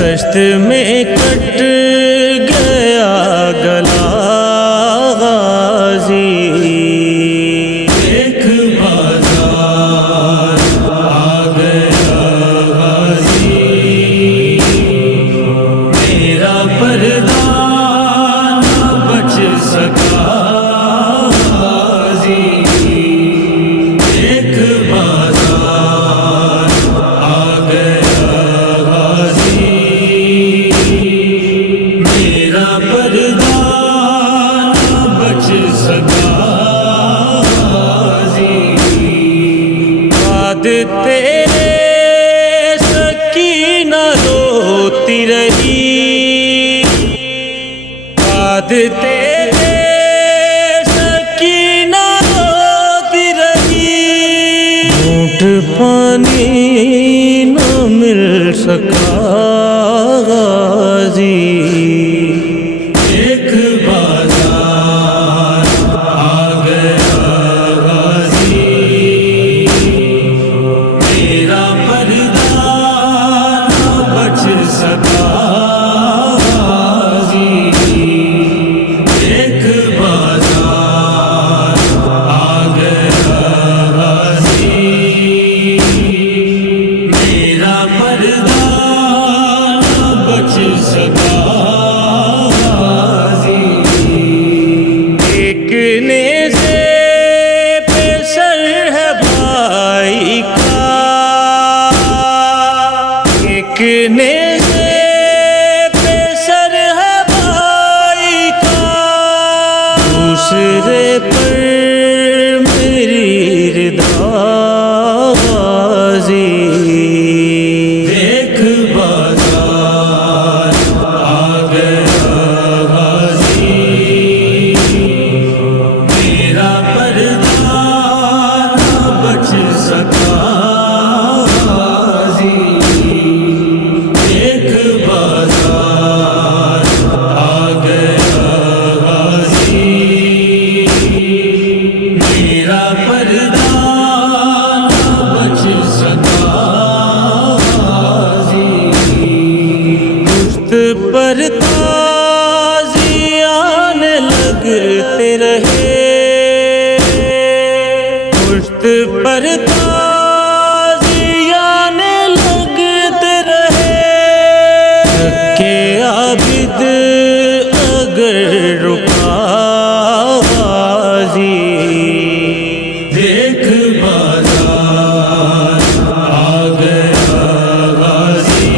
دشت میں کٹ گیا گلا غازی، ایک بازار آ گیا غازی، میرا پردہ نہ بچ سکا غازی، ایک بازار آ گیا غازی، میرا پردہ نہ بچ سکا غازی، باد تیرے سکینہ روتی رہی، باد تیرے سکینہ روتی رہی، گھونٹ پانی نہ مل سکا غازی، ایک بازار آ گیا غازی، میرا پردہ نہ بچ سکا غازی، ایک بازار آ گیا غازی، میرا پردہ نہ بچ سکا غازی، ایک نیزے پہ سر ہے بھائی کا، ایک نیزے پہ سر ہے بھائی کا، دوسرے پر میری رضا غازی، ایک بازار آ گیا غازی، میرا پردہ نہ بچ سکا غازی، ایک بازار آ گیا غازی، میرا پردہ نہ بچ سکا غازی، پشت پر تازیان لگتے رہے، پشت پر تازیان لگتے رہے، کہ عابد اگر رکا غازی، ایک بازار آ گیا غازی،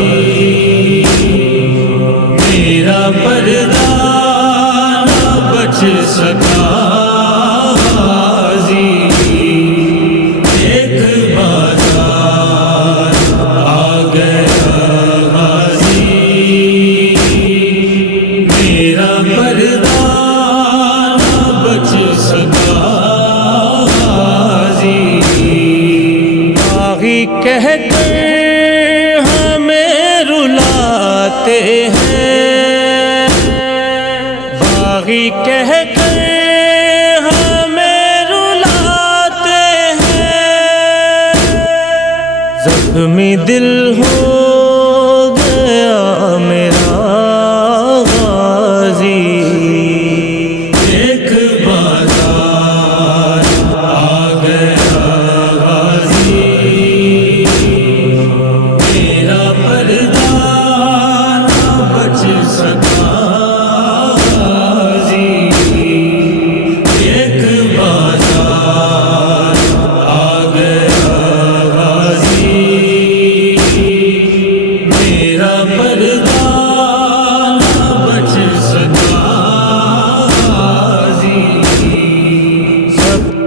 میرا پردہ نہ بچ سکا غازی، ایک بازار آ گیا غازی، میرا پردہ نہ بچ سکا غازی، باغی کہہ کر ہمیں رلاتے ہیں، باغی کہہ کر ہمیں رلاتے ہیں، زخمی دل ہو گیا میرا غازی،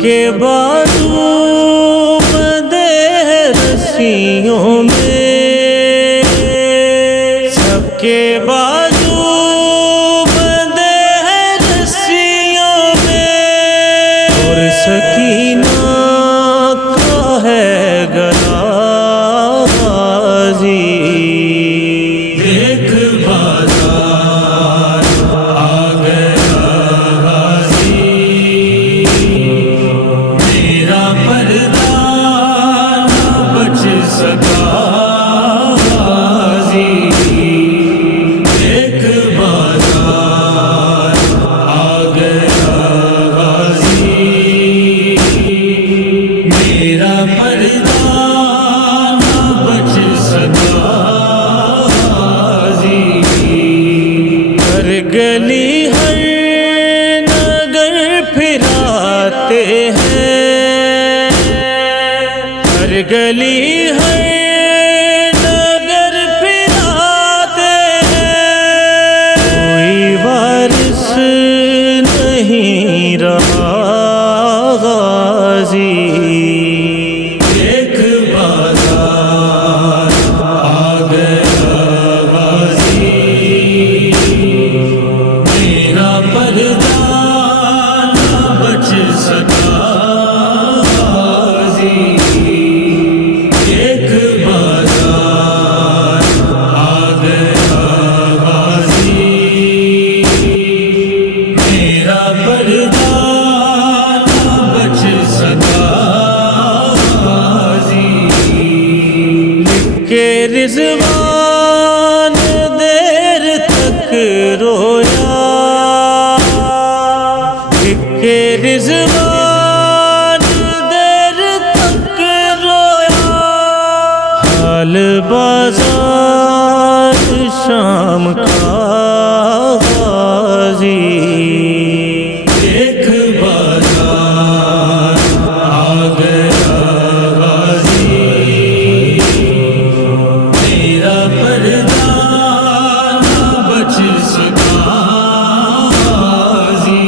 کے بازو بندھے ہیں رسیوں میں، سب کے بازو بندھے ہیں رسیوں میں، اور سکینہ کا ہے گلا غازی۔ دیکھ بازار آ گیا غازی، میرا پردہ نہ بچ سکا غازی۔ دیکھ بازار آ گیا غازی، میرا پردہ نہ بچ سکا غازی۔ ہر گلی ہر نگر پھراتے ہیں، ہر گلی ہر نگر پھراتے ہیں، کوئی وارث نہیں رہا غازی۔ دیکھ بازار آ گیا غازی، میرا پردہ نہ بچ سکا غازی۔ دیکھ بازار آ گیا غازی، میرا پردہ نہ بچ سکا غازی۔ کہ رضوان دیر تک رویا، کہ رضوان دیر تک رویا، حال بازار شام کا غازی۔ دیکھ بازار آ گیا غازی، میرا پردہ نہ بچ سکا غازی۔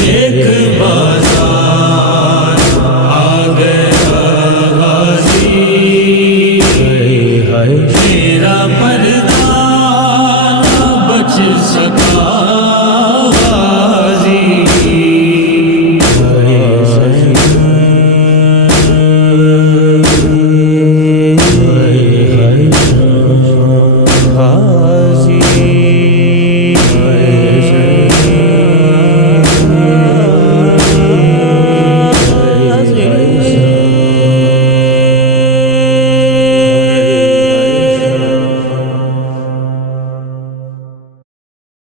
دیکھ بازار آ گیا غازی، میرا پردہ نہ بچ سکا